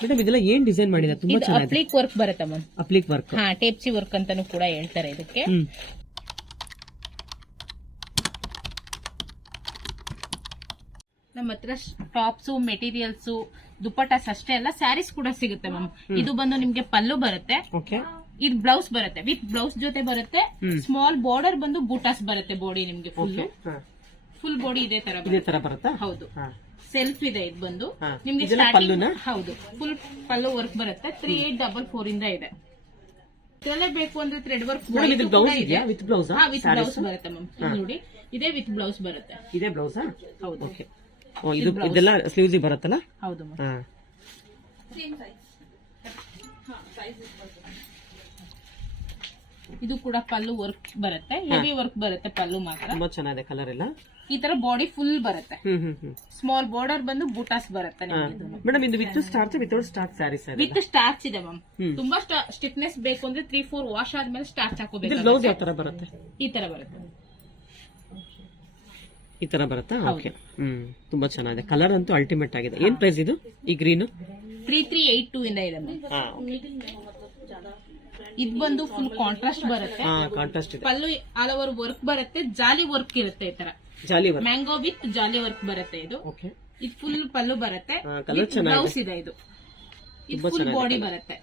Madam ಇದೆಲ್ಲ ಏನ್ design ಮಾಡಿದೆ? ತುಂಬಾ ಚೆನ್ನಾಗಿದೆ. ಅಪ್ಲಿಕ್ ವರ್ಕ್ ಬರುತ್ತೆ ಮ್ಯಾಮ್. ಅಪ್ಲಿಕ್ ವರ್ಕ್. ಹಾ, ಟೇಪ್ಸಿ ವರ್ಕ್ ಅಂತಾನು ಕೂಡ ಹೇಳ್ತಾರೆ ಇದಕ್ಕೆ. ನಮ್ಮ ಹತ್ರ ಟಾಪ್ಸ್, ಮೆಟೀರಿಯಲ್ಸ್, ದುಪ್ಪಟಾಸ್ ಅಷ್ಟೇ ಅಲ್ಲ, ಸ್ಯಾರೀಸ್ ಕೂಡ ಸಿಗುತ್ತೆ ಮ್ಯಾಮ್. ಇದು ಬಂದು ನಿಮ್ಗೆ ಪಲ್ಲು ಬರುತ್ತೆ. ಇದು ಬ್ಲೌಸ್ ಬರುತ್ತೆ, ವಿತ್ ಬ್ಲೌಸ್ ಜೊತೆ ಬರುತ್ತೆ. ಸ್ಮಾಲ್ ಬಾರ್ಡರ್ ಬಂದು ಬೂಟಾಸ್ ಬರುತ್ತೆ. ಬಾಡಿ ನಿಮ್ಗೆ ಫುಲ್ ಬಾಡಿ ಇದೇ ತರ ಬರುತ್ತೆ. ಹೌದು, ಸೆಲ್ಫ್ ಇದೆ. ಇದು ಬಂದು ನಿಮ್ಗೆ ಹೌದು ಫುಲ್ ಪಲ್ಲು ವರ್ಕ್ ಬರುತ್ತೆ. 3844 ಇಂದ ಇದೆ. ಇದರಲ್ಲೇ ಬೇಕು ಅಂದ್ರೆ ಥ್ರೆಡ್ ವರ್ಕ್ ವಿತ್ ಬ್ಲೌಸ್ ಬರುತ್ತೆ ಮ್ಯಾಮ್. ನೋಡಿ, ಇದೇ ವಿತ್ ಬ್ಲೌಸ್ ಬರುತ್ತೆ. ಇದೇ ಬ್ಲೌಸ್. ಹೌದು, ಇದೆಲ್ಲ ಸ್ಲೀವ್ಸ್ ಬರುತ್ತಲ್ಲ. ಹೌದು ಮ್ಯಾಮ್. ಇದು ಕೂಡ ಪಲ್ಲು ವರ್ಕ್ ಬರುತ್ತೆ. ಹೆವಿ ವರ್ಕ್ ಬರುತ್ತೆ, ಪಲ್ಲು ಮಾತ್ರ. ತುಂಬಾ ಚೆನ್ನಾಗಿದೆ ಕಲರ್ ಎಲ್ಲ. ಈ ತರ ಬಾಡಿ ಫುಲ್ ಬರುತ್ತೆ. ಸ್ಮಾಲ್ ಬಾರ್ಡರ್ ಬಂದು ಬೂಟಾಸ್ ಬರುತ್ತೆ. ಮೇಡಮ್ ಇದು with starch without starch sarees with starch ಇದೆ ಮ್ಯಾಮ್. ತುಂಬಾ ಸ್ಟಿಫ್ನೆಸ್ ಬೇಕು ಅಂದ್ರೆ 3-4 ವಾಶ್ ಆದ್ಮೇಲೆ ಸ್ಟಾರ್ಚ್ ಹಾಕೋಬೇಕು. ಬ್ಲೌಸ್ ಯಾವ ತರ ಬರುತ್ತೆ? ಈ ತರ ಬರುತ್ತೆ. ಈ ತರ ಬರುತ್ತಾ? ಓಕೆ. ತುಂಬಾ ಚೆನ್ನಾಗಿದೆ. ಕಲರ್ ಅಂತೂ ಅಲ್ಟಿಮೇಟ್ ಆಗಿದೆ. ಏನ್ ಪ್ರೈಸ್ ಇದು? ಈ ಗ್ರೀನ್ 3382 ಇಂದ ಇದೆ ಮ್ಯಾಮ್. ಇದು ಬಂದು ಫುಲ್ ಕಾಂಟ್ರಾಸ್ಟ್ ಬರುತ್ತೆ. ಕಾಂಟ್ರಾಸ್ಟ್ ಇದೆ. ಪಲ್ಲು ಆಲ್ ಓವರ್ ವರ್ಕ್ ಬರುತ್ತೆ. ಜಾಲಿ ವರ್ಕ್ ಇರುತ್ತೆ. ಈ ತರ ಜಾಲಿ ವರ್ಕ್, ಮ್ಯಾಂಗೋ ವಿತ್ ಜಾಲಿ ವರ್ಕ್ ಬರುತ್ತೆ. ಇದು ಫುಲ್ ಪಲ್ಲು ಬರುತ್ತೆ. ಬ್ಲೌಸ್ ಇದೆ. ಇದು ಫುಲ್ ಬಾಡಿ ಬರುತ್ತೆ.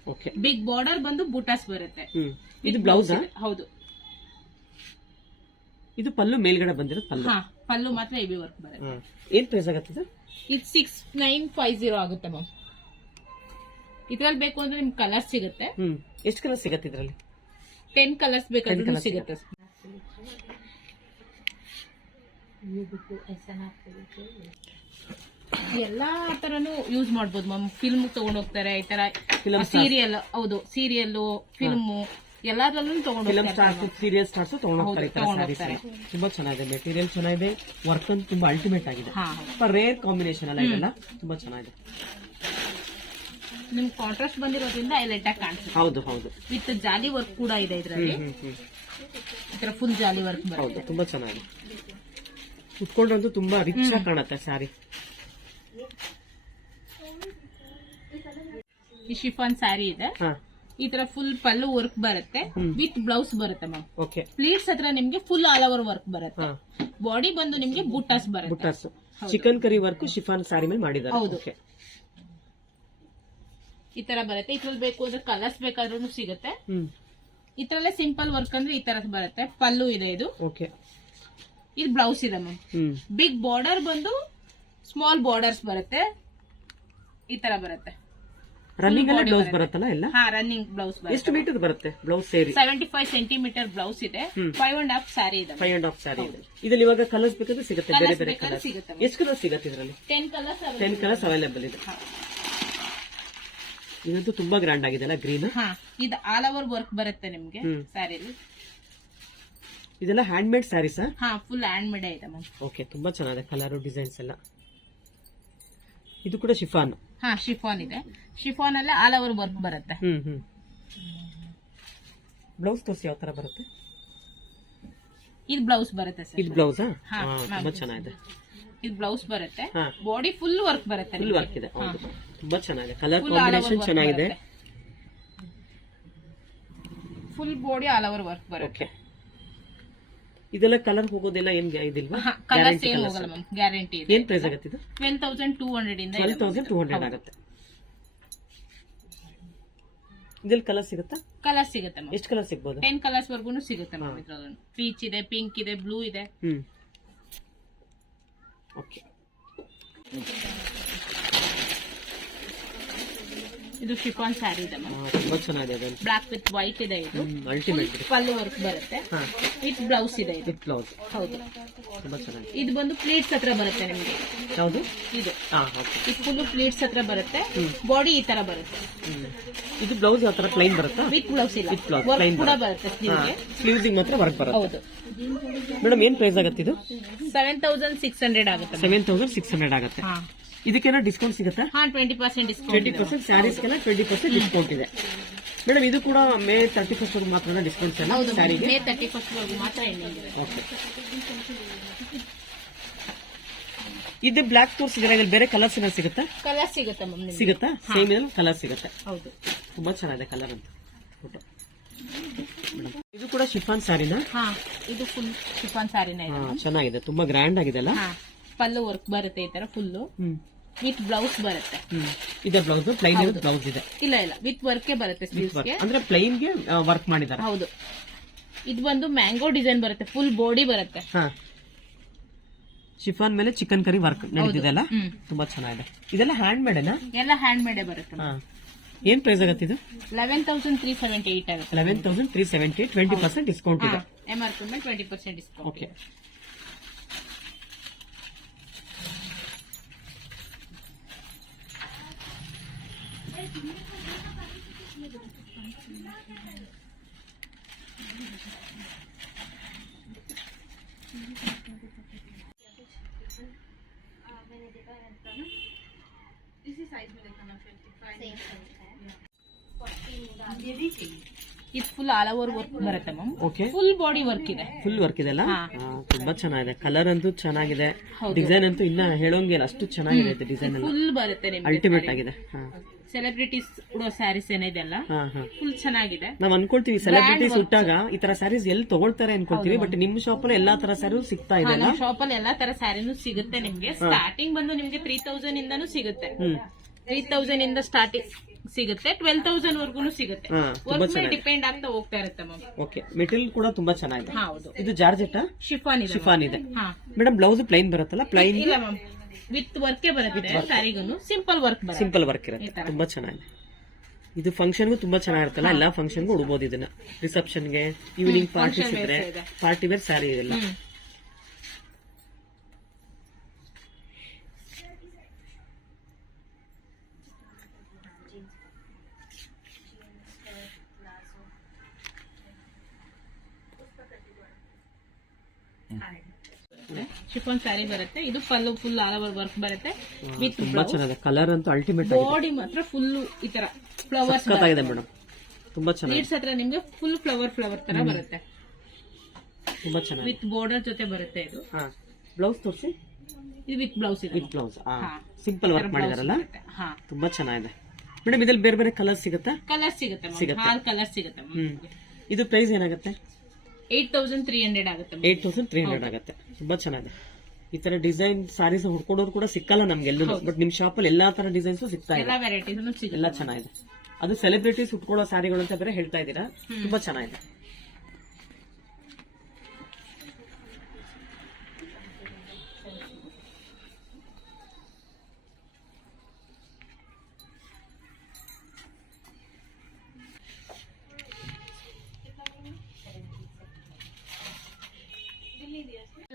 ಬಿಗ್ ಬಾರ್ಡರ್ ಬಂದು ಬೂಟಾಸ್ ಬರುತ್ತೆ. ಇದು ಬ್ಲೌಸ್. ಹೌದು, ಇದು ಪಲ್ಲು ಮೇಲ್ಗಡೆ ಬಂದಿರೋದು ಪಲ್ಲು. ಪಲ್ಲು ಮಾತ್ರ ಹೆವಿ ವರ್ಕ್ ಬರುತ್ತೆ. ಏನ್ ಪ್ರೈಸ್ ಆಗುತ್ತೆ ಇದು? 6950 ಆಗುತ್ತೆ ಮ್ಯಾಮ್. ಇದ್ರಲ್ಲಿ ಬೇಕು ಅಂದ್ರೆ ನಿಮ್ಗೆ ಕಲರ್ ಸಿಗುತ್ತೆ. ಎಷ್ಟು ಕಲರ್ ಸಿಗುತ್ತೆ ಇದರಲ್ಲಿ? 10 ಕಲರ್ಸ್ ಬೇಕಾದ್ರೂ ಸಿಗುತ್ತೆ. ಎಲ್ಲಾ ತರನು ಯೂಸ್ ಮಾಡಬಹುದು ಮ್ಯಾಮ್. ಫಿಲ್ಮ್ ತಗೊಂಡ್ ಹೋಗ್ತಾರೆ. ಈ ತರ ಸೀರಿಯಲ್, ಹೌದು, ಸೀರಿಯಲ್, ಫಿಲ್ಮ್ ಎಲ್ಲಾದ್ರಲ್ಲೂ ತಗೊಂಡ್ ಹೋಗ್ತಾರೆ. ಸೀರಿಯಲ್ ಸ್ಟಾರ್ಸ್ ತಗೊಂಡ್ ಹೋಗ್ತಾರೆ. ತುಂಬಾ ಚೆನ್ನಾಗಿದೆ. ಮೆಟೀರಿಯಲ್ ಚೆನ್ನಾಗಿದೆ. ವರ್ಕ್ ಅಂತೂ ತುಂಬಾ ಅಲ್ಟಿಮೇಟ್ ಆಗಿದೆ. ರೇರ್ ಕಾಂಬಿನೇಷನ್ ಅಲ್ಲ ಇದೆಲ್ಲ. ತುಂಬಾ ಚೆನ್ನಾಗಿದೆ. ನಿಮ್ ಕಾಂಟ್ರಾಸ್ಟ್ ಬಂದಿರೋದ್ರಿಂದ ಹೈಲೈಟ್ ಆಗಿ ಕಾಣಿಸುತ್ತೆ. ಹೌದು ಹೌದು. ವಿತ್ ಜಾಲಿ ವರ್ಕ್ ಕೂಡ ಇದೆ ಇದರಲ್ಲಿ. ಈ ತರ ಫುಲ್ ಜಾಲಿ ವರ್ಕ್ ಬರುತ್ತೆ. ತುಂಬಾ ಚೆನ್ನಾಗಿದೆ. ಕುತ್ಕೊಂಡ್ರಂತೂ ತುಂಬಾ ರಿಚ್ ಆಗಿ ಕಾಣುತ್ತೆ ಸ್ಯಾರಿ. ಈ ಶಿಫಾನ್ ಸ್ಯಾರಿ ಇದೆ. ಈ ತರ ಫುಲ್ ಪಲ್ಲು ವರ್ಕ್ ಬರುತ್ತೆ. ವಿತ್ ಬ್ಲೌಸ್ ಬರುತ್ತೆ ಮ್ಯಾಮ್. ಪ್ಲೀಟ್ಸ್ ಹತ್ರ ನಿಮ್ಗೆ ಫುಲ್ ಆಲ್ ಓವರ್ ವರ್ಕ್ ಬರುತ್ತೆ. ಬಾಡಿ ಬಂದು ನಿಮ್ಗೆ ಬೂಟಾಸ್ ಬರುತ್ತೆ. Chicken curry work chiffon sari ಮೇಲೆ ಮಾಡಿದ್ದಾರೆ. ಹೌದು, ಈ ತರ ಬರುತ್ತೆ. ಇದ್ರಲ್ಲಿ ಬೇಕು ಅಂದ್ರೆ ಕಲರ್ಸ್ ಬೇಕಾದ್ರೂ ಸಿಗುತ್ತೆ. ಇದ್ರಲ್ಲೇ ಸಿಂಪಲ್ ವರ್ಕ್ ಅಂದ್ರೆ ಈ ತರ ಬರುತ್ತೆ. ಪಲ್ಲು ಇದೆ. ಇದು ಬ್ಲೌಸ್ ಇದೆ ಮ್ಯಾಮ್. ಬಿಗ್ ಬಾರ್ಡರ್ ಬಂದು ಸ್ಮಾಲ್ ಬಾರ್ಡರ್ಸ್ ಬರುತ್ತೆ. ಈ ತರ ಬರುತ್ತೆ. ರನ್ನಿಂಗ್ ಅಲ್ಲಿ ಬ್ಲೌಸ್ ಬರುತ್ತಲ್ಲ ಎಲ್ಲ? ರನ್ನಿಂಗ್ ಬ್ಲೌಸ್ ಬರುತ್ತೆ. ಎಷ್ಟು ಮೀಟರ್ ಬರುತ್ತೆ ಬ್ಲೌಸ್ ಸೇರಿ? 75 ಸೆಂಟಿಮೀಟರ್ ಬ್ಲೌಸ್ ಇದೆ. 5.5 ಸ್ಯಾರಿ ಇದೆ. 5.5 ಸ್ಯಾರಿ ಇದೆ. ಇದರಲ್ಲಿ ಇವಾಗ ಕಲರ್ಸ್ ಬೇಕಾದ್ರೆ ಸಿಗುತ್ತೆ. ಬೇರೆ ಬೇರೆ ಕಲರ್ ಸಿಗುತ್ತೆ. ಎಷ್ಟು ಕಲರ್ ಸಿಗುತ್ತೆ ಇದರಲ್ಲಿ? 10 ಕಲರ್ಸ್ ಅವೈಲೇಬಲ್ ಇದೆ. ಇದಂತೂ ತುಂಬಾ ಗ್ರ್ಯಾಂಡ್ ಆಗಿದೆ ಅಲ್ಲ ಗ್ರೀನ್. ಇದು ಆಲ್ ಓವರ್ ವರ್ಕ್ ಬರುತ್ತೆ ನಿಮ್ಗೆ ಸ್ಯಾರಿಲಿ. ಇದೆಲ್ಲ hand made sarees? Full hand made ಇದೆ ಮ್ಯಾಮ್. ಓಕೆ, ತುಂಬಾ ಚೆನ್ನಾಗಿದೆ ಕಲರ್ ಡಿಸೈನ್ಸ್ ಎಲ್ಲ. ಇದು ಕೂಡ ಶಿಫಾನ್. ಶಿಫಾನ್ ಇದೆ. ಶಿಫಾನ್ ಅಲ್ಲೇ ಆಲ್ ಓವರ್ ವರ್ಕ್ ಬರುತ್ತೆ. ಬ್ಲೌಸ್ ತೋರಿಸಿ ಯಾವ ತರ ಬರುತ್ತೆ? ಇದು ಬ್ಲೌಸ್ ಬರುತ್ತೆ ಸರ್. ಇದು ಬ್ಲೌಸ್ ತುಂಬಾ ಚೆನ್ನಾಗಿದೆ. ಇದು ಬ್ಲೌಸ್ ಬರುತ್ತೆ. ಬಾಡಿ ಫುಲ್ ವರ್ಕ್ ಬರುತ್ತೆ. ಫುಲ್ ವರ್ಕ್ ಇದೆ. ತುಂಬಾ ಚೆನ್ನಾಗಿದೆ. ಕಲರ್ ಕಾಂಬಿನೇಷನ್ ಚೆನ್ನಾಗಿದೆ. Full body all over work ಬರುತ್ತೆ. ಇದೆಲ್ಲ ಕಲರ್ ಹೋಗೋದೆಲ್ಲ ಏನ್ ಇದಿಲ್ವಾ? ಕಲರ್ಸ್ ಏನು ಹೋಗಲ್ಲ ಮ್ಯಾಮ್, ಗ್ಯಾರಂಟಿ ಇದೆ. ಏನ್ ಪ್ರೈಸ್ ಆಗುತ್ತೆ ಇದು? 12,200 ಇಂದ 12,200 ಆಗುತ್ತೆ. ಇದ್ರಲ್ಲಿ ಕಲರ್ ಸಿಗುತ್ತಾ? ಕಲರ್ ಸಿಗುತ್ತೆ ಮ್ಯಾಮ್. ಎಷ್ಟು ಕಲರ್ ಸಿಗಬಹುದು? 10 ಕಲರ್ಸ್ ವರ್ಗೂನು ಸಿಗುತ್ತೆ ಮ್ಯಾಮ್. ಇದ್ರಲ್ಲಿ ಪೀಚ್ ಇದೆ, ಪಿಂಕ್ ಇದೆ, ಬ್ಲೂ ಇದೆ. ಓಕೆ. ಇದು ಶಿಫಾನ್ ಸ್ಯಾರಿ ಇದೆ ಮ್ಯಾಮ್. ತುಂಬಾ ಚೆನ್ನಾಗಿದೆ. ಬ್ಲಾಕ್ ವಿತ್ ವೈಟ್ ಇದೆ. ಇದು ಅಲ್ಟಿಮೇಟ್ ಪಲ್ಲು ವರ್ಕ್ ಬರುತ್ತೆ. ವಿತ್ ಬ್ಲೌಸ್ ಇದೆ. ಇದು ಬ್ಲೌಸ್. ಹೌದು, ತುಂಬಾ ಚೆನ್ನಾಗಿದೆ. ಇದು ಬಂದು ಪ್ಲೀಟ್ಸ್ ಹತ್ರ ಬರುತ್ತೆ ನಿಮಗೆ. ಯಾವುದು ಇದು? ಇದು ಫುಲ್ ಪ್ಲೀಟ್ಸ್ ಹತ್ರ ಬರುತ್ತೆ. ಬಾಡಿ ಈ ತರ ಬರುತ್ತೆ. ಇದು ಬ್ಲೌಸ್ ಯಾವ ತರ ಪ್ಲೈನ್ ಬರುತ್ತಾ? ವಿತ್ ಬ್ಲೌಸ್ ಇಲ್ಲ, ವರ್ಕ್ ಕೂಡ ಬರುತ್ತೆ. ಸ್ಲೀವ್ಸ್ ಮಾತ್ರ ವರ್ಕ್ ಬರುತ್ತೆ. ಹೌದು ಮೇಡಮ್, ಏನ್ ಪ್ರೈಸ್ ಆಗುತ್ತೆ ಇದು? 7,600 ಆಗುತ್ತೆ. 7,600 ಆಗುತ್ತೆ. ಇದಕ್ಕೇನೋ ಡಿಸ್ಕೌಂಟ್ ಸಿಗುತ್ತಾ? 20% ಡಿಸ್ಕೌಂಟ್. 20% ಸ್ಯಾರೀಸ್ಗೆಲ್ಲ 20% ಡಿಸ್ಕೌಂಟ್ ಇದೆ. ಮೇಡಮ್, ಇದು ಕೂಡ ಮೇ 31st ಮಾತ್ರ ಡಿಸ್ಕೌಂಟ್ ಇದೆ ಸ್ಯಾರಿಗೆ? ಮೇ 31st ಮಾತ್ರ. ಇದು ಬ್ಲಾಕ್ ತೋರಿಸಿದ್ರೆ ಇದ್ರಲ್ಲಿ ಬೇರೆ ಕಲರ್ಸ್ ಏನಾದ್ರು ಸಿಗುತ್ತಾ? ಕಲರ್ ಸಿಗುತ್ತೆ ಮ್ಯಾಮ್ ನಿಮ್ಗೆ. ಸಿಗುತ್ತಾ? ಸೇಮ್ ಇದ್ರಲ್ಲಿ ಕಲರ್ ಸಿಗುತ್ತೆ. ಹೌದು, ತುಂಬಾ ಚೆನ್ನಾಗಿದೆ ಕಲರ್ ಅಂತ ಫೋಟೋ. ಇದು ಕೂಡ ಶಿಫಾನ್ ಸ್ಯಾರಿನಾ? ಹಾ, ಇದು ಫುಲ್ ಶಿಫಾನ್ ಸ್ಯಾರಿನ ಇದೆ. ಚೆನ್ನಾಗಿದೆ, ತುಂಬಾ ಗ್ರ್ಯಾಂಡ್ ಆಗಿದೆ ಅಲ್ಲ? ಹಾ, ಪಲ್ಲು ವರ್ಕ್ ಬರುತ್ತೆ ಈ ತರ ಫುಲ್ ವಿತ್ ಬ್ಲೌಸ್ ಬರುತ್ತೆ. ಇದೆ ಬ್ಲೌಸ್, ಪ್ಲೈನ್ ಇರೋದು ಬ್ಲೌಸ್ ಇದೆ. ಇಲ್ಲ ವಿತ್ ವರ್ಕ್ ಬರುತ್ತೆ ಸ್ಲೀವ್ಸ್ ಗೆ. ಅಂದ್ರೆ ಪ್ಲೈನ್ ಗೆ ವರ್ಕ್ ಮಾಡಿದ್ದಾರೆ. ಹೌದು, ಇದು ಬಂದು ಮ್ಯಾಂಗೋ ಡಿಸೈನ್ ಬರುತ್ತೆ, ಫುಲ್ ಬಾಡಿ ಬರುತ್ತೆ. ಶಿಫಾನ್ ಮೇಲೆ ಚಿಕನ್ ಕರಿ ವರ್ಕ್ ನಡೀತಿದೆ ಅಲ್ಲ? ತುಂಬಾ ಚೆನ್ನಾಗಿದೆ. ಇದೆಲ್ಲ ಹ್ಯಾಂಡ್ ಮೇಡೇನಾ? ಎಲ್ಲ ಹ್ಯಾಂಡ್ ಮೇಡ್ ಬರುತ್ತೆ. ಏನ್ ಪ್ರೈಸ್ ಆಗುತ್ತೆ ಇದು? 11,378 ಆಗುತ್ತೆ. 11,370, 20% ಡಿಸ್ಕೌಂಟ್ ಇದೆ. MRP ಮೇಲೆ 20% ಡಿಸ್ಕೌಂಟ್. ಓಕೆ. ಇದು ಫುಲ್ ಆಲ್ ಓವರ್ ವರ್ಕ್ ಬರುತ್ತೆ ma'am. Okay. Full body work ಇದೆ. ಫುಲ್ ವರ್ಕ್ ಇದೆ ಅಲ್ಲ? ತುಂಬಾ ಚೆನ್ನಾಗಿದೆ. ಕಲರ್ ಅಂತೂ ಚೆನ್ನಾಗಿದೆ, ಡಿಸೈನ್ ಅಂತೂ ಇನ್ನ ಹೇಳೋಂಗಿಲ್ಲ, ಅಷ್ಟು ಚೆನ್ನಾಗಿದೆ ಡಿಸೈನ್ ಎಲ್ಲ. ಫುಲ್ ಬರುತ್ತೆ ನಿಮ್ಗೆ. ಅಲ್ಟಿಮೇಟ್ ಆಗಿದೆ. ಸೆಲೆಬ್ರಿಟೀಸ್ ಉಡೋ ಸ್ಯಾರೀಸ್ ಏನಿದೆ ಅಲ್ಲ, ಫುಲ್ ಚೆನ್ನಾಗಿದೆ. ನಾವ್ ಅನ್ಕೊಳ್ತೀವಿ ಸೆಲೆಬ್ರಿಟೀಸ್ ಹುಟ್ಟಾಗ ಈ ತರ ಸ್ಯಾರೀಸ್ ಎಲ್ಲಿ ತಗೊಳ್ತಾರೆ ಅನ್ಕೊಳ್ತೀವಿ, ಬಟ್ ನಿಮ್ ಶಾಪ್ ಅಲ್ಲಿ ಎಲ್ಲಾ ತರ ಸ್ಯಾರಿ ಸಿಗ್ತಾ ಇದೆ. ನಮ್ಮ ಶಾಪ್ ಅಲ್ಲಿ ಎಲ್ಲಾ ತರ ಸ್ಯಾರಿನೂ ಸಿಗುತ್ತೆ ನಿಮ್ಗೆ. ಸ್ಟಾರ್ಟಿಂಗ್ ಬಂದು ನಿಮ್ಗೆ 3,000 ಇಂದಾನು ಸಿಗುತ್ತೆ. 3,000 ಇಂದ ಸ್ಟಾರ್ಟಿಂಗ್ ಸಿಗುತ್ತೆ, 12,000 ವರ್ಗು ಸಿಗುತ್ತೆ. ವರ್ಕ್ ಮೇಲೆ ಡಿಪೆಂಡ್ ಆಗ್ತಾ ಹೋಗ್ತಾ ಇರುತ್ತೆ ಮ್ಯಾಮ್. ಓಕೆ. ಮೆಟೀರಿಯಲ್ ಕೂಡ ತುಂಬಾ ಚೆನ್ನಾಗಿದೆ. ಹೌದು. ಇದು ಜಾರ್ಜೆಟ್ ಶಿಫಾನ್ ಇದೆ. ಶಿಫಾನ್ ಇದೆ ಮೇಡಮ್. ಬ್ಲೌಸ್ ಪ್ಲೈನ್ ಬರುತ್ತಲ್ಲ? ಪ್ಲೈನ್ ಇಲ್ಲ ಮ್ಯಾಮ್, ವಿತ್ ವರ್ಕ್ ಬರುತ್ತೆ. ಸ್ಯಾರಿಗೂ ಸಿಂಪಲ್ ವರ್ಕ್ ಬರುತ್ತೆ. ಸಿಂಪಲ್ ವರ್ಕ್ ಇರುತ್ತೆ. ತುಂಬಾ ಚೆನ್ನಾಗಿದೆ. ಇದು ಫಂಕ್ಷನ್ಗೂ ತುಂಬಾ ಚೆನ್ನಾಗಿರುತ್ತಲ್ಲ? ಎಲ್ಲಾ ಫಂಕ್ಷನ್ಗೂ ಉಡ್ಬೋದು ಇದನ್ನ. ರಿಸೆಪ್ಷನ್ಗೆ, ಈವ್ನಿಂಗ್ ಪಾರ್ಟೀಸ್ ಇದ್ರೆ, ಪಾರ್ಟಿ ವೇರ್ ಸ್ಯಾರಿ ಇದೆಲ್ಲ. ಶಿಫಾನ್ ಸ್ಯಾರಿ ಬರುತ್ತೆ. ಇದು ಪಲ್ಲು ಫುಲ್ ಆಲ್ ಓವರ್ ವರ್ಕ್ ಬರುತ್ತೆ ವಿತ್ ತುಂಬಾ ಚೆನ್ನಾಗಿದೆ. ಕಲರ್ ಅಂತೂ ಅಲ್ಟಿಮೇಟ್. ಬಾಡಿ ಮಾತ್ರ ಫುಲ್ ಈ ತರ ಫ್ಲವರ್ಸ್ ಆಗಿದೆ ಮೇಡಮ್. ತುಂಬಾ ಚೆನ್ನಾಗಿದೆ. ಲೀಡ್ಸ್ ಹತ್ರ ನಿಮ್ಗೆ ಫುಲ್ ಫ್ಲವರ್ ತರ ಬರುತ್ತೆ. ತುಂಬಾ ಚೆನ್ನಾಗಿದೆ. ವಿತ್ ಬಾರ್ಡರ್ ಜೊತೆ ಬರುತ್ತೆ ಇದು. ಬ್ಲೌಸ್ ತೋರಿಸಿ. ಇದು ವಿತ್ ಬ್ಲೌಸ್ ಇದೆ. ವಿತ್ ಬ್ಲೌಸ್ ಸಿಂಪಲ್ ವರ್ಕ್ ಮಾಡಿದಾರಲ್ಲ? ತುಂಬಾ ಚೆನ್ನಾಗಿದೆ ಮೇಡಮ್. ಇದ್ರಲ್ಲಿ ಬೇರೆ ಬೇರೆ ಕಲರ್ ಸಿಗುತ್ತಾ? ಕಲರ್ ಸಿಗುತ್ತೆ, ಆಲ್ ಕಲರ್ ಸಿಗುತ್ತೆ. ಇದು ಪ್ರೈಸ್ ಏನಾಗುತ್ತೆ? 8,300 ಆಗುತ್ತೆ. 8,300 ಆಗುತ್ತೆ. ತುಂಬಾ ಚೆನ್ನಾಗಿದೆ. ಈ ತರ ಡಿಸೈನ್ ಸಾರೀಸ್ ಹುಡ್ಕೊಂಡವ್ರು ಕೂಡ ಸಿಕ್ಕಲ್ಲ ನಮ್ಗೆ ಎಲ್ಲೂ, ಬಟ್ ನಿಮ್ ಶಾಪ್ ಅಲ್ಲಿ ಎಲ್ಲಾ ತರ ಡಿಸೈನ್ಸ್ ಸಿಗ್ತಾ ಇದೆ. ಎಲ್ಲಾ ವೆರೈಟೀಸ್ ಸಿಗುತ್ತೆ. ಎಲ್ಲ ಚೆನ್ನಾಗಿದೆ. ಅದು ಸೆಲೆಬ್ರಿಟೀಸ್ ಉಟ್ಕೊಳ್ಳೋ ಸಾರಿಗಳು ಅಂತ ಬೇರೆ ಹೇಳ್ತಾ ಇದ್ದೀರಾ. ತುಂಬಾ ಚೆನ್ನಾಗಿದೆ.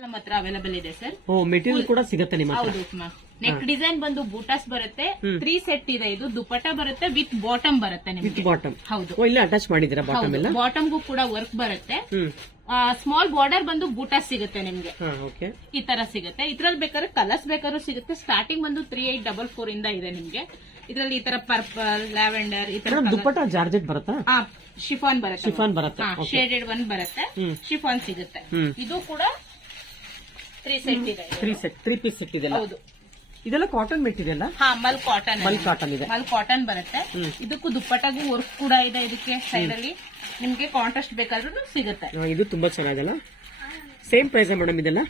ನಮ್ಮ ಹತ್ರ ಅವೈಲೇಬಲ್ ಇದೆ ಸರ್. ಮೆಟೀರಿಯಲ್ ಕೂಡ ಸಿಗುತ್ತೆ ನಿಮ್ಮ ಹತ್ರ? ಹೌದು ಮ್ಯಾಮ್. ನೆಕ್ ಡಿಸೈನ್ ಬಂದು ಬೂಟಾಸ್ ಬರುತ್ತೆ. 3 ಸೆಟ್ ಇದೆ. ಇದು ದುಪಟ್ಟ ಬರುತ್ತೆ ವಿತ್ ಬಾಟಮ್ ಬರುತ್ತೆ ನಿಮಗೆ. With bottom? ಹೌದು. ಇಲ್ಲಿ ಅಟ್ಯಾಚ್ ಮಾಡಿದ್ದೀರಾ ಬಾಟಮ್ ಎಲ್ಲ? ಬಾಟಮ್ಗೂ ಕೂಡ ವರ್ಕ್ ಬರುತ್ತೆ. ಸ್ಮಾಲ್ ಬಾರ್ಡರ್ ಬಂದು ಬೂಟಾಸ್ ಸಿಗುತ್ತೆ ನಿಮ್ಗೆ. ಈ ತರ ಸಿಗುತ್ತೆ. ಇದ್ರಲ್ಲಿ ಬೇಕಾದ್ರೆ ಕಲರ್ಸ್ ಬೇಕಾದ್ರೂ ಸಿಗುತ್ತೆ. ಸ್ಟಾರ್ಟಿಂಗ್ ಬಂದು 3844 ಇಂದ ಇದೆ ನಿಮ್ಗೆ. ಇದ್ರಲ್ಲಿ ಈ ತರ ಪರ್ಪಲ್, ಲ್ಯಾವೆಂಡರ್, ಈ ತರ ದುಪಟ್ಟ ಜಾರ್ಜೆಟ್ ಬರುತ್ತಾ? ಶಿಫಾನ್ ಬರುತ್ತೆ. ಶಿಫಾನ್ ಬರುತ್ತೆ. ಶೇಡೆಡ್ ಒನ್ ಬರುತ್ತೆ. ಶಿಫಾನ್ ಸಿಗುತ್ತೆ. ಇದು ಕೂಡ 3 ಸೆಟ್ ಇದೆ. 3 ಪೀಸ್ ಸೆಟ್ ಇದೆ. ಹೌದು. ಇದೆಲ್ಲ ಕಾಟನ್ ಮೆಟೀರಿಯಲ್? ಮಲ್ ಕಾಟನ್. ಮಲ್ ಕಾಟನ್ ಇದೆ. ಮಲ್ ಕಾಟನ್ ಬರುತ್ತೆ. ಇದಕ್ಕೂ ದುಪ್ಪಟ್ಟಾಗೂ ವರ್ಕ್ ಕೂಡ ಇದೆ. ಇದಕ್ಕೆ ಸೈಡ್ ಅಲ್ಲಿ ನಿಮ್ಗೆ ಕಾಂಟ್ರಾಸ್ಟ್ ಬೇಕಾದ್ರೂ ಸಿಗುತ್ತೆ. ಇದು ತುಂಬಾ ಚೆನ್ನಾಗಿದೆಲ್ಲ. ಸೇಮ್ ಪ್ರೈಸ್ ಮೇಡಮ್ ಇದೆಲ್ಲ?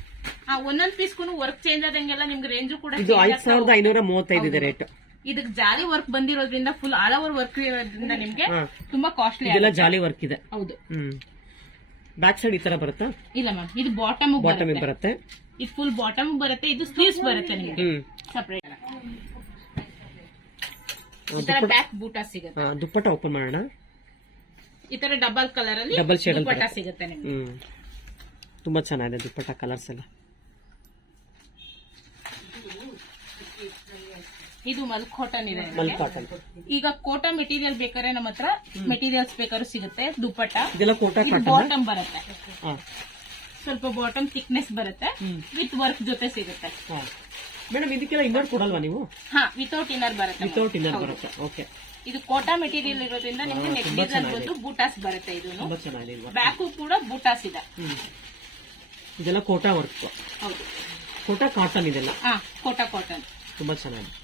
ಒಂದೊಂದ್ ಪೀಸ್ ವರ್ಕ್ ಚೇಂಜ್ ಆದಂಗೆಲ್ಲ ನಿಮ್ಗೆ ರೇಂಜ್ ಕೂಡ. ಇದು 5,535 ಇದೆ ರೇಟ್. ಇದಕ್ಕೆ ಜಾಲಿ ವರ್ಕ್ ಬಂದಿರೋದ್ರಿಂದ, ಫುಲ್ ಆಲ್ ಓವರ್ ವರ್ಕ್ ಇರೋದ್ರಿಂದ ನಿಮ್ಗೆ ತುಂಬಾ ಕಾಸ್ಟ್ಲಿ. ಇದೆಲ್ಲ ಜಾಲಿ ವರ್ಕ್ ಇದೆ. ಹೌದು. ಬ್ಯಾಕ್ ಸೈಡ್ ಈ ತರ ಬರುತ್ತಾ? ಇಲ್ಲ ಮ್ಯಾಮ್, ಇದು ಬಾಟಮ್ ಬರುತ್ತೆ. ಇದು ಫುಲ್ ಬಾಟಮ್ ಬರುತ್ತೆ. ಇದು ಸ್ಲೀವ್ಸ್ ಬರುತ್ತೆ ನಿಮ್ಗೆ ಸಪರೇಟ್. ಈ ತರ ಬ್ಯಾಕ್ ಬೂಟಾ ಸಿಗುತ್ತೆ. ದುಪ್ಪಟ್ಟ ಓಪನ್ ಮಾಡೋಣ. ಈ ತರ ಡಬಲ್ ಕಲರ್ ಅಲ್ಲಿ ಡಬಲ್ ಶೇಡ್ ದುಪ್ಪಟ್ಟ ಸಿಗುತ್ತೆ ನಿಮ್ಗೆ. ತುಂಬಾ ಚೆನ್ನಾಗಿದೆ ದುಪ್ಪಟ್ಟ ಕಲರ್ಸ್ ಎಲ್ಲ. ಇದು ಮಲ್ ಕಾಟನ್ ಇದೆ. ಮಲ್ ಕಾಟನ್. ಈಗ ಕೋಟಾ ಮೆಟೀರಿಯಲ್ ಬೇಕಾದ್ರೆ ನಮ್ಮ ಹತ್ರ ಮೆಟೀರಿಯಲ್ಸ್ ಬೇಕಾದ್ರೂ ಸಿಗುತ್ತೆ. ದುಪ್ಪಟ್ಟ ಇದೆಲ್ಲ ಕೋಟಾ ಬಾಟಮ್ ಬರುತ್ತೆ. ಸ್ವಲ್ಪ ಬಾಟಮ್ ಥಿಕ್ನೆಸ್ ಬರುತ್ತೆ. ವಿತ್ ವರ್ಕ್ ಜೊತೆ ಸಿಗುತ್ತೆ. ಮೇಡಮ್ ಇದಕ್ಕೆಲ್ಲ ಇನ್ನರ್ ಕೊಡಲ್ವಾ ನೀವು? ವಿತೌಟ್ ಇನ್ನರ್ ಬರುತ್ತೆ. ವಿತೌಟ್ ಇನ್ನರ್ ಬರುತ್ತೆ. ಓಕೆ. ಇದು ಕೋಟಾ ಮೆಟೀರಿಯಲ್ ಇರೋದ್ರಿಂದ ನಿಮ್ಗೆ ನೆಕ್ ಡಿಸೈನ್ ಬಂದು ಬೂಟಾಸ್ ಬರುತ್ತೆ. ಇದು ತುಂಬಾ ಚೆನ್ನಾಗಿದೆ. ಬ್ಯಾಕು ಕೂಡ ಬೂಟಾಸ್ ಇದೆ. ಇದೆಲ್ಲ ಕೋಟಾ ವರ್ಕ್. ಹೌದು. ಕೋಟಾ ಕಾಟನ್ ಇದೆಲ್ಲ ಕೋಟಾ ಕಾಟನ್ ತುಂಬಾ ಚೆನ್ನಾಗಿದೆ.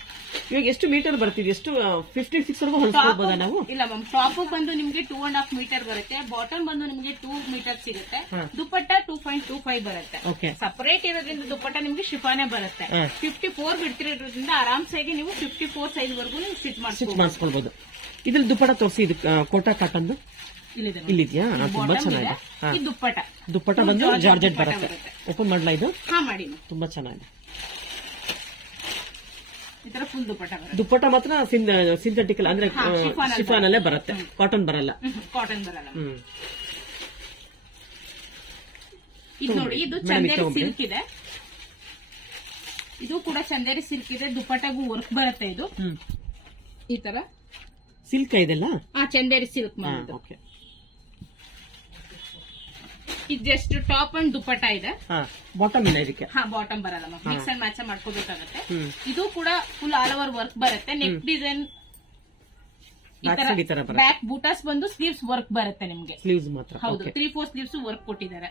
ಇವಾಗ ಎಷ್ಟು ಮೀಟರ್ ಬರ್ತಿದೆ? ಎಷ್ಟು 56 ವರೆಗೂ ಹೊಲಿಸ್ಕೊಳ್ಬೋದಾ ನಾವು? ಇಲ್ಲ ಮ್ಯಾಮ್, ಟಾಪ್ ಬಂದು ನಿಮ್ಗೆ 2.5 ಮೀಟರ್ ಬರುತ್ತೆ, ಬಾಟಮ್ ಬಂದು ನಿಮ್ಗೆ 2 ಮೀಟರ್ ಸಿಗುತ್ತೆ, ದುಪ್ಪಟ್ಟ 2.25 ಬರುತ್ತೆ. ಓಕೆ, ಸಪರೇಟ್ ಇರೋದ್ರಿಂದ ದುಪ್ಪಟ್ಟ ನಿಮ್ಗೆ ಶಿಫಾನೆ ಬರುತ್ತೆ. 54 ಬಿಡ್ತಿರೋದ್ರಿಂದ ಆರಾಮ್ಸಾಗಿ ನೀವು 54 ಸೈಜ್ ವರ್ಗು ನೀವು ಸ್ಟಿಚ್ ಮಾಡಿಸ್ಕೊಳ್ಬಹುದು. ಇದ್ರಲ್ಲಿ ದುಪ್ಪಟ್ಟ ತೋರಿಸಿ, ಇದು ಕೋಟಾ ಕಾಟನ್ ಇಲ್ಲಿದ್ಯಾ? ತುಂಬಾ ಚೆನ್ನಾಗಿದೆ. ಈ ದುಪ್ಪಟ್ಟ ಬಂದು ಜಾರ್ಜೆಟ್ ಬರುತ್ತೆ. ಓಪನ್ ಮಾಡ್ಲಾ ಇದು? ಮಾಡಿ. ತುಂಬಾ ಚೆನ್ನಾಗಿದೆ. ಈ ತರ ಫುಲ್ ದುಪ್ಪಟ್ಟ ಮಾತ್ರ ಸಿಂಥೆಟಿಕಲ್ ಅಂದ್ರೆ ಶಿಫಾನ್ ಅಲ್ಲೇ ಬರುತ್ತೆ, ಕಾಟನ್ ಬರಲ್ಲ. ಇದು ನೋಡಿ, ಇದು ಚಂದೇರಿ ಸಿಲ್ಕ್ ಇದೆ. ಇದು ಕೂಡ ಚಂದೇರಿ ಸಿಲ್ಕ್ ಇದೆ, ದುಪ್ಪಟ್ಟಗೂ ವರ್ಕ್ ಬರುತ್ತೆ. ಇದು ಈ ತರ ಸಿಲ್ಕ್ ಇದೆಲ್ಲ ಚಂದೇರಿ ಸಿಲ್ಕ್ ಓಕೆ. ಇದು ಜಸ್ಟ್ ಟಾಪ್ ಅಂಡ್ ದುಪ್ಪಟ್ಟ ಇದೆ, ಬಾಟಮ್ ಇಲ್ಲ ಇದಕ್ಕೆ. ಬಾಟಮ್ ಬರಲ್ಲ, ಮಿಕ್ಸ್ ಅಂಡ್ ಮ್ಯಾಚ್ ಮಾಡ್ಕೋಬೇಕಾಗುತ್ತೆ. ಇದು ಕೂಡ ಫುಲ್ ಆಲ್ ಓವರ್ ವರ್ಕ್ ಬರುತ್ತೆ. ನೆಕ್ ಡಿಸೈನ್ ಬ್ಯಾಕ್ ಬೂಟಾಸ್ ಬಂದು ಸ್ಲೀವ್ಸ್ ವರ್ಕ್ ಬರುತ್ತೆ ನಿಮ್ಗೆ. ಸ್ಲೀವ್ಸ್ ಮಾತ್ರ? ಹೌದು, 3/4 ಸ್ಲೀವ್ಸ್ ವರ್ಕ್ ಕೊಟ್ಟಿದ್ದಾರೆ.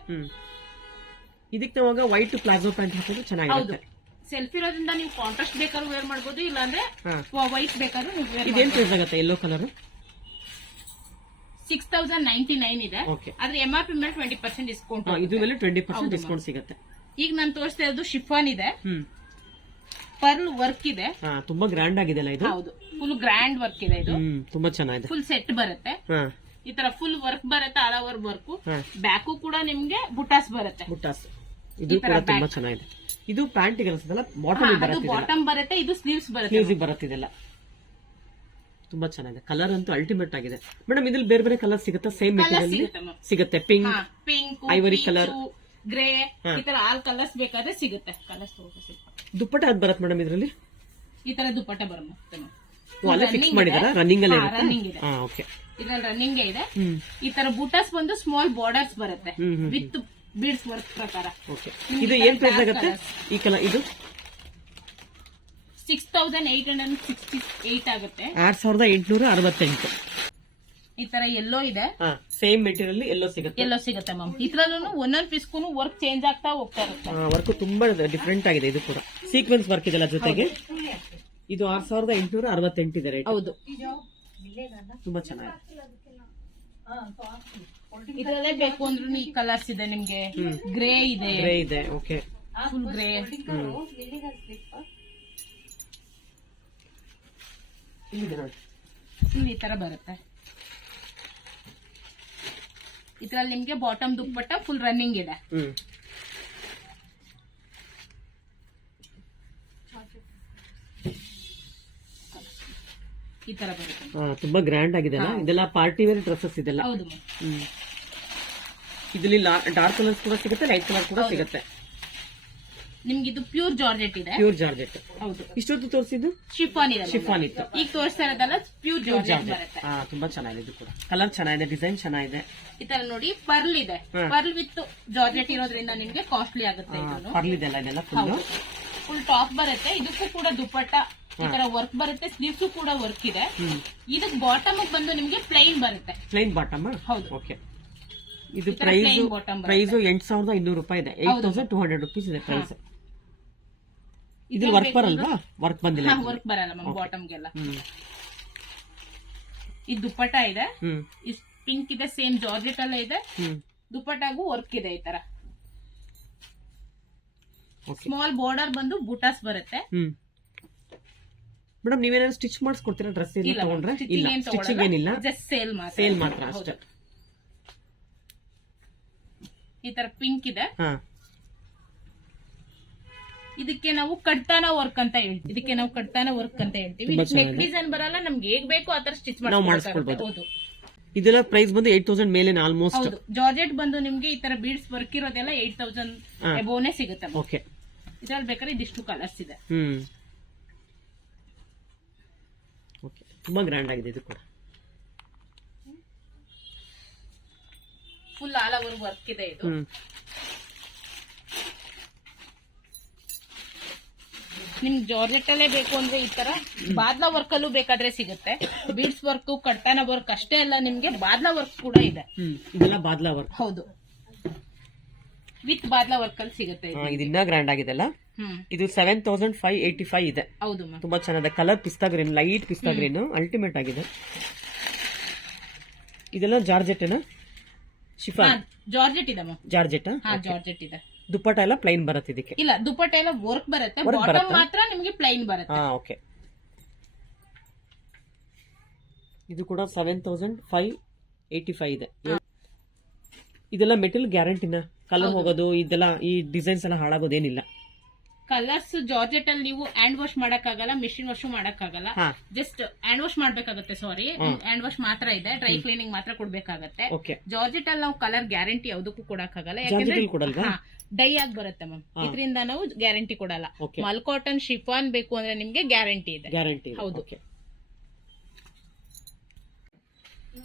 ಇದಕ್ಕೆ ಇವಾಗ ವೈಟ್ ಪ್ಲಾಜೋ ಪ್ಯಾಂಟ್ ಹಾಕಿದ್ರೆ ಚೆನ್ನಾಗಿರುತ್ತೆ. ಸೆಲ್ಫ್ ಇರೋದ್ರಿಂದ ನೀವು ಕಾಂಟ್ರಾಸ್ಟ್ ಬೇಕಾದ್ರೂ ವೇರ್ ಮಾಡಬಹುದು, ಇಲ್ಲಾಂದ್ರೆ ವೈಟ್ ಬೇಕಾದ್ರೂ ನೀವು ವೇರ್. ಇದೇನ್ ಪ್ರೈಸ್ ಆಗುತ್ತೆ? ಯೆಲ್ಲೋ ಕಲರ್ 6099 ಇದೆ, ಆದ್ರೆ MRP ಮೇಲೆ 20% ಡಿಸ್ಕೌಂಟ್. ಇದು ಮೇಲೆ 20% ಡಿಸ್ಕೌಂಟ್ ಸಿಗುತ್ತೆ. ಈಗ ನಾನು ತೋರಿಸ್ತಾ ಇರೋದು ಶಿಫಾನ್ ಇದೆ, ಪರ್ಲ್ ವರ್ಕ್ ಇದೆ. ತುಂಬಾ ಗ್ರ್ಯಾಂಡ್ ಆಗಿದೆ ಇದು. ಹೌದು, ಫುಲ್ ಗ್ರ್ಯಾಂಡ್ ವರ್ಕ್ ಇದೆ. ಇದು ತುಂಬಾ ಚೆನ್ನಾಗಿದೆ. ಫುಲ್ ಸೆಟ್ ಬರುತ್ತೆ. ಈ ತರ ಫುಲ್ ವರ್ಕ್ ಬರುತ್ತೆ, ಆಲ್ ಓವರ್ ವರ್ಕ್. ಬ್ಯಾಕು ಕೂಡ ನಿಮ್ಗೆ ಬುಟಾಸ್ ಬರುತ್ತೆ. ಇದು ಕೂಡ ತುಂಬಾ ಚೆನ್ನಾಗಿದೆ. ಇದು ಪ್ಯಾಂಟ್ ಅನ್ಸುತ್ತಲ್ಲ, ಬಾಟಮ್ ಬರುತ್ತೆ, ಇದು ಸ್ಲೀವ್ಸ್ ಬರುತ್ತೆ. ಬರುತ್ತಿದೆಲ್ಲ ತುಂಬಾ ಚೆನ್ನಾಗಿದೆ. ಕಲರ್ ಅಂತೂ ಅಲ್ಟಿಮೇಟ್ ಆಗಿದೆ ಮೇಡಮ್. ಇದ್ರಲ್ಲಿ ಬೇರೆ ಬೇರೆ ಕಲರ್ ಸಿಗುತ್ತೆ, ಸೇಮ್ ಮೆಟೀರಿಯಲ್ ಸಿಗುತ್ತೆ. ಪಿಂಕ್, ಐವರಿ ಕಲರ್, ಗ್ರೇ, ಈ ತರ ಆಲ್ ಕಲರ್ಸ್ ಬೇಕಾದ್ರೆ ಸಿಗುತ್ತೆ. ಕಲರ್ಸ್ ದುಪ್ಪಟ್ಟ ಅದ್ ಬರುತ್ತೆ ಮೇಡಮ್ ಇದ್ರಲ್ಲಿ. ಈ ತರ ದುಪ್ಪಟ್ಟ ಬರುತ್ತೆ. ಫಿಕ್ಸ್ ಮಾಡಿದಾರ? ರನ್ನಿಂಗ್ ಅಲ್ಲಿ ರನ್ನಿಂಗ್ ಇದೆ. ಇದ್ರಲ್ಲಿ ರನ್ನಿಂಗ್ ಇದೆ. ಈ ತರ ಬೂಟಾಸ್ ಬಂದು ಸ್ಮಾಲ್ ಬಾರ್ಡರ್ಸ್ ಬರುತ್ತೆ ವಿತ್ ಬೀಡ್ಸ್ ವರ್ಕ್ ಪ್ರಕಾರ. ಇದು ಏನ್ ಪ್ರೈಸ್ ಆಗುತ್ತೆ ಈ ಕಲರ್? ಇದು 6868 ಆಗುತ್ತೆ. 6868. ಈ ತರ ಎಲ್ಲೋ ಇದೆ, ಸೇಮ್ ಮೆಟೀರಿಯಲ್ ಎಲ್ಲೋ ಸಿಗುತ್ತೆ ಮ್ಯಾಮ್. ಇದ್ರಲ್ಲೂ ಒಂದೊಂದು ಪೀಸ್ಗೂ ವರ್ಕ್ ಚೇಂಜ್ ಆಗ್ತಾ ಹೋಗ್ತಾ ಇರುತ್ತೆ. ವರ್ಕ್ ತುಂಬಾ ಡಿಫ್ರೆಂಟ್ ಆಗಿದೆ. ಇದು ಕೂಡ ಸೀಕ್ವೆನ್ಸ್ ವರ್ಕ್ ಇದೆಲ್ಲ ಜೊತೆಗೆ. ಇದು 6868 ಇದೆ ರೇಟ್. ಹೌದು, ತುಂಬಾ ಚೆನ್ನಾಗಿದೆ. ಇದರಲ್ಲೇ ಬೇಕು ಅಂದ್ರೂ ಈ ಕಲರ್ಸ್ ಇದೆ ನಿಮ್ಗೆ. ಗ್ರೇ ಇದೆ, ಓಕೆ, ಫುಲ್ ಗ್ರೇ. ಫುಲ್ ಈ ತರ ಬರುತ್ತೆ. ಇದ್ರಲ್ಲಿ ನಿಮ್ಗೆ ಬಾಟಮ್ ದುಪ್ಪಟ್ಟ ಫುಲ್ ರನ್ನಿಂಗ್ ಇದೆ. ಈ ತರ ಬರುತ್ತೆ. ತುಂಬಾ ಗ್ರ್ಯಾಂಡ್ ಆಗಿದೆ. ಇದೆಲ್ಲ ಪಾರ್ಟಿ ವೇರ್ ಡ್ರೆಸ್ಸಸ್ ಇದೆಲ್ಲ. ಹೌದು, ಇದರಲ್ಲಿ ಡಾರ್ಕ್ ಕಲರ್ಸ್ ಕೂಡ ಸಿಗುತ್ತೆ, ಲೈಟ್ ಕಲರ್ ಕೂಡ ಸಿಗುತ್ತೆ. ನಿಮ್ಗೆ ಇದು ಪ್ಯೂರ್ ಜಾರ್ಜೆಟ್ ಇದೆ. ಹೌದು. ಇಷ್ಟೊತ್ತು ತೋರಿಸಿದ್ದು ಶಿಫಾನ್ ಇತ್ತು. ಈಗ ತೋರಿಸ್ತಾ ಇರೋದಲ್ಲ ಪ್ಯೂರ್ ಜಾರ್ಜೆಟ್ ಬರುತ್ತೆ. ತುಂಬಾ ಚೆನ್ನಾಗಿದೆ. ಇದು ಕೂಡ ಕಲರ್ ಚೆನ್ನಾಗಿದೆ, ಡಿಸೈನ್ ಚೆನ್ನಾಗಿದೆ. ಈ ತರ ನೋಡಿ, ಪರ್ಲ್ ಇದೆ. ಪರ್ಲ್ ವಿತ್ ಜಾರ್ಜೆಟ್ ಇರೋದ್ರಿಂದ ನಿಮ್ಗೆ ಕಾಸ್ಟ್ಲಿ ಆಗುತ್ತೆ. ಪರ್ಲ್ ಇದೆಲ್ಲ ಫುಲ್ ಟಾಪ್ ಬರುತ್ತೆ. ಇದಕ್ಕೂ ಕೂಡ ದುಪ್ಪಟ್ಟ ಈ ತರ ವರ್ಕ್ ಬರುತ್ತೆ, ಸ್ಲೀವ್ಸ್ ಕೂಡ ವರ್ಕ್ ಇದೆ. ಇದಕ್ ಬಾಟಮ್ ಬಂದು ನಿಮ್ಗೆ ಪ್ಲೈನ್ ಬರುತ್ತೆ. Plain bottom? ಹೌದು. ಓಕೆ. ಇದು ಪ್ರೈಸ್ 8200 ರೂಪಾಯಿ ಇದೆ. 8200 ರುಪೀಸ್ ಇದೆ ಪ್ರೈಸ್. ಇದು ವರ್ಕ್ ಬರಲ್ವಾ? ವರ್ಕ್ ಬಂದಿಲ್ಲ, ವರ್ಕ್ ಬರಲ್ಲ ಮ್ಯಾಮ್ ಬಾಟಮ್ಗೆಲ್ಲ. ಇದು ದುಪ್ಪಟ್ಟ ಇದೆ, ಪಿಂಕ್ ಇದೆ, ಸೇಮ್ ಜಾರ್ಜೆಟ್ ಅಲ್ಲೇ ಇದೆ. ದುಪ್ಪಟ್ಟಾಗೂ ವರ್ಕ್ ಇದೆ. ಈ ತರ ಸ್ಮಾಲ್ ಬಾರ್ಡರ್ ಬಂದು ಬೂಟಾಸ್ ಬರುತ್ತೆ. ಮೇಡಮ್, ನೀವೇನಾದ್ರು ಸ್ಟಿಚ್ ಮಾಡಿಸ್ಕೊಡ್ತೀರಾ ಡ್ರೆಸ್ ತಗೊಂಡ್ರೆ? ಇಲ್ಲ, ಸ್ಟಿಚಿಂಗ್ ಏನಿಲ್ಲ, ಜಸ್ಟ್ ಸೇಲ್ ಮಾತ್ರ ಅಷ್ಟೇ. ಈ ತರ ಪಿಂಕ್ ಇದೆ. ಇದಕ್ಕೆ ನಾವು ಕಡ್ತಾನ ವರ್ಕ್ ಅಂತ ಹೇಳ್ತೀವಿ. ನೆಕ್ ಡಿಸೈನ್ ಬರಲ್ಲ, ನಮ್ಗೆ ಹೇಗ್ ಬೇಕು ಆತರ ಸ್ಟಿಚ್ ಮಾಡಿಸ್ಕೊಳ್ಬಹುದು. ಇದೆಲ್ಲ ಪ್ರೈಸ್ ಬಂದು 8000 ಮೇಲೆ ಆಲ್ಮೋಸ್ಟ್. ಜಾರ್ಜೆಟ್ ಬಂದು ನಿಮ್ಗೆ ಈ ತರ ಬೀಡ್ಸ್ ವರ್ಕ್ ಇರೋದೆಲ್ಲ 8000 ಎಬೋನೆ ಸಿಗುತ್ತೆ. ಓಕೆ. ಇದ್ರಲ್ಲಿ ಬೇಕಾದ್ರೆ ಇದಿಷ್ಟು ಕಲರ್ಸ್ ಇದೆ. ಓಕೆ, ತುಂಬಾ ಗ್ರ್ಯಾಂಡ್ ಆಗಿದೆ. ಇದು ಕೂಡ ಫುಲ್ ಆಲ್ ಓವರ್ ವರ್ಕ್ ಇದೆ. ಇದು ನಿಮ್ಗೆ ಜಾರ್ಜೆಟ್ ಅಲ್ಲೇ ಬೇಕು ಅಂದ್ರೆ ಈ ತರ ಬಾದ್ಲಾ ವರ್ಕ್ ಅಲ್ಲೂ ಬೇಕಾದ್ರೆ ಸಿಗುತ್ತೆ. ಬೀಡ್ಸ್ ವರ್ಕ್, ಕಡ್ತಾನ ವರ್ಕ್ ಅಷ್ಟೇ ಅಲ್ಲ, ನಿಮ್ಗೆ ಬಾದ್ಲಾ ವರ್ಕ್ ಕೂಡ ಇದೆ. ಇದೆಲ್ಲ ಬಾದ್ಲಾ ವರ್ಕ್. ಹೌದು, ವಿತ್ ಬಾದ್ಲಾ ವರ್ಕ್ ಅಲ್ಲಿ ಸಿಗುತ್ತೆ ಇದು. ಇದು ಇನ್ನ ಗ್ರ್ಯಾಂಡ್ ಆಗಿದೆ ಅಲ್ಲ. ಹ್ಮ್ ಇದು 7585 ಇದೆ. ಹೌದು ಮ್ಯಾಮ್. ತುಂಬಾ ಚೆನ್ನಾಗಿದೆ. ಕಲರ್ ಪಿಸ್ತಾ ಗ್ರೀನ್, ಲೈಟ್ ಪಿಸ್ತಾ ಗ್ರೀನ್, ಅಲ್ಟಿಮೇಟ್ ಆಗಿದೆ. ಇದೆಲ್ಲ ಜಾರ್ಜೆಟ್ ಶಿಫಾನ್ ಜಾರ್ಜೆಟ್ ಇದೆ ಮ್ಯಾಮ್. ಜಾರ್ಜೆಟ್. ಹಾ ಜಾರ್ಜೆಟ್ ಇದೆ. ದುಪ್ಪಟ್ಟ ಎಲ್ಲ ಪ್ಲೈನ್ ಬರುತ್ತೆ ಇದಕ್ಕೆ. ಇಲ್ಲ ದುಪ್ಪಟ್ಟ ಎಲ್ಲ ವರ್ಕ್ ಬರುತ್ತೆ, Work ಬಾಟಮ್ ಬರುತ್ತಾ? ಮಾತ್ರ ನಿಮಗೆ ಪ್ಲೈನ್ ಬರುತ್ತೆ. ಓಕೆ. ಇದು ಕೂಡ 7585 ಇದೆ. ಇದೆಲ್ಲ ಮೆಟೀರಿಯಲ್ ಗ್ಯಾರಂಟಿನ? ಕಲರ್ ಹೋಗೋದು ಇದೆಲ್ಲ, ಈ ಡಿಸೈನ್ಸ್ ಎಲ್ಲ ಹಾಳಾಗೋದೇನಿಲ್ಲ? ಕಲರ್ಸ್ ಜಾರ್ಜೆಟ್ ಅಲ್ಲಿ ನೀವು ಹ್ಯಾಂಡ್ ವಾಶ್ ಮಾಡಕ್ಕಾಗಲ್ಲ, ಮಿಷಿನ್ ವಾಶ್ ಮಾಡಕ್ಕಾಗಲ್ಲ. ಹಾ. ಜಸ್ಟ್ ಹ್ಯಾಂಡ್ ವಾಶ್ ಮಾಡ್ಬೇಕಾಗತ್ತೆ. ಸಾರಿ, ಹ್ಯಾಂಡ್ ವಾಶ್ ಮಾತ್ರ ಇದೆ, ಡ್ರೈ ಕ್ಲೀನಿಂಗ್ ಮಾತ್ರ ಕೊಡ್ಬೇಕಾಗತ್ತೆ. ಓಕೆ. ಜಾರ್ಜೆಟ್ ಅಲ್ಲಿ ನಾವು ಕಲರ್ ಗ್ಯಾರಂಟಿ ಯಾವುದಕ್ಕೂ ಕೊಡಕ್ಕಾಗಲ್ಲ, ಜಾರ್ಜೆಟ್ ಯಾಕಂದ್ರೆ ಅಲ್ಲಿ ಕೊಡಲ್ವಾ? ಡೈ ಆಗಿ ಬರುತ್ತೆ ಮ್ಯಾಮ್. ಇದರಿಂದ ನಾವು ಗ್ಯಾರಂಟಿ ಕೊಡಲ್ಲ. Okay. ಮಲ್ ಕಾಟನ್ ಶಿಫಾನ್ ಬೇಕು ಅಂದ್ರೆ ನಿಮ್ಗೆ ಗ್ಯಾರಂಟಿ ಇದೆ. ಗ್ಯಾರಂಟಿ. ಹೌದು.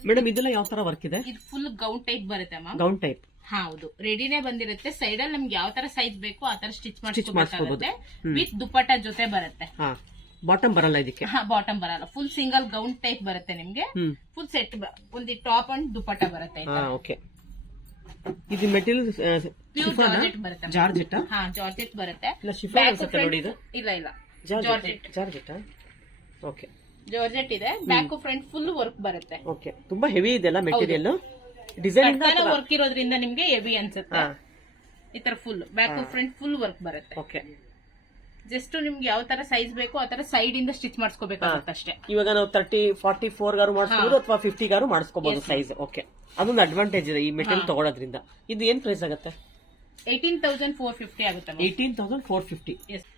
ಮೇಡಮ್ ಇದೆಲ್ಲ ಯಾವ ತರ ವರ್ಕ್ ಇದೆ? ಇದು ಫುಲ್ ಗೌನ್ ಟೈಪ್ ಬರುತ್ತೆ ಮ್ಯಾಮ್. Gown type. ಹೌದು, ರೆಡಿನೇ ಬಂದಿರುತ್ತೆ. ಸೈಡ್ ಅಲ್ಲಿ ನಮ್ಗೆ ಯಾವ ತರ ಸೈಜ್ ಬೇಕು ಆ ತರ ಸ್ಟಿಚ್ ಮಾಡಿಸ್ಕೋಬಹುದು. ಮಾಡಿಸ್ಕೋಬೇಕಾಗುತ್ತೆ. ವಿತ್ ದುಪ್ಪಟ್ಟ ಜೊತೆ ಬರುತ್ತೆ. ಹಾ, ಬಾಟಮ್ ಬರಲ್ಲ ಇದಕ್ಕೆ? ಹಾ, ಬಾಟಮ್ ಬರಲ್ಲ. ಫುಲ್ ಸಿಂಗಲ್ ಗೌನ್ ಟೈಪ್ ಬರುತ್ತೆ ನಿಮ್ಗೆ. ಫುಲ್ ಸೆಟ್ ಒಂದು ಟಾಪ್ ಅಂಡ್ ದುಪ್ಪಟ್ಟ ಬರುತ್ತೆ. ಓಕೆ. ಇದು ಮೆಟೀರಿಯಲ್ ಪ್ಯೂರ್ ಜಾರ್ಜೆಟ್ ಬರುತ್ತೆ. ಜಾರ್ಜೆಟ್. ಹಾ, ಜಾರ್ಜೆಟ್ ಬರುತ್ತೆ. ಇಲ್ಲ ಶಿಫಾನ್ ಅನ್ಸುತ್ತೆ ನೋಡಿ ಇದು. ಇಲ್ಲ ಇಲ್ಲ, ಜಾರ್ಜೆಟ್. ಜಾರ್ಜೆಟ್. ಓಕೆ. ಜಾರ್ಜೆಟ್ ಇದೆ. ಬ್ಯಾಕ್ ಫ್ರಂಟ್ ಫುಲ್ ವರ್ಕ್ ಬರುತ್ತೆ. ಓಕೆ. ತುಂಬಾ ಹೆವಿ ಇದೆ ಅಲ್ಲ ಮೆಟೀರಿಯಲ್. ಡಿಸೈನ್ ವರ್ಕ್ ಇರೋದ್ರಿಂದ ನಿಮ್ಗೆ ಹೆವಿ ಅನ್ಸುತ್ತೆ. ಈ ತರ full back front full work ಬರುತ್ತೆ. ಓಕೆ. ಜಸ್ಟ್ ನಿಮ್ಗೆ ಯಾವ ತರ ಸೈಜ್ ಬೇಕು ಆ ತರ ಸೈಡ್ ಇಂದ ಸ್ಟಿಚ್ ಮಾಡಿಸ್ಕೋಬೇಕಾಗುತ್ತೆ ಅಷ್ಟೇ. ಇವಾಗ ನಾವು 30-44 ಗಾರು ಮಾಡಿಸ್ಕೋಬಹುದು ಅಥವಾ 50 ಗಾರು ಮಾಡಿಸ್ಕೋಬಹುದು ಸೈಜ್. ಓಕೆ. ಅದೊಂದು ಅಡ್ವಾಂಟೇಜ್ ಇದೆ ಈ ಮೆಟೀರಿಯಲ್ ತಗೊಳ್ಳೋದ್ರಿಂದ. ಇದು ಏನ್ ಪ್ರೈಸ್ ಆಗುತ್ತೆ? 18,450 ಆಗುತ್ತೆ. 18,450. ಎಸ್.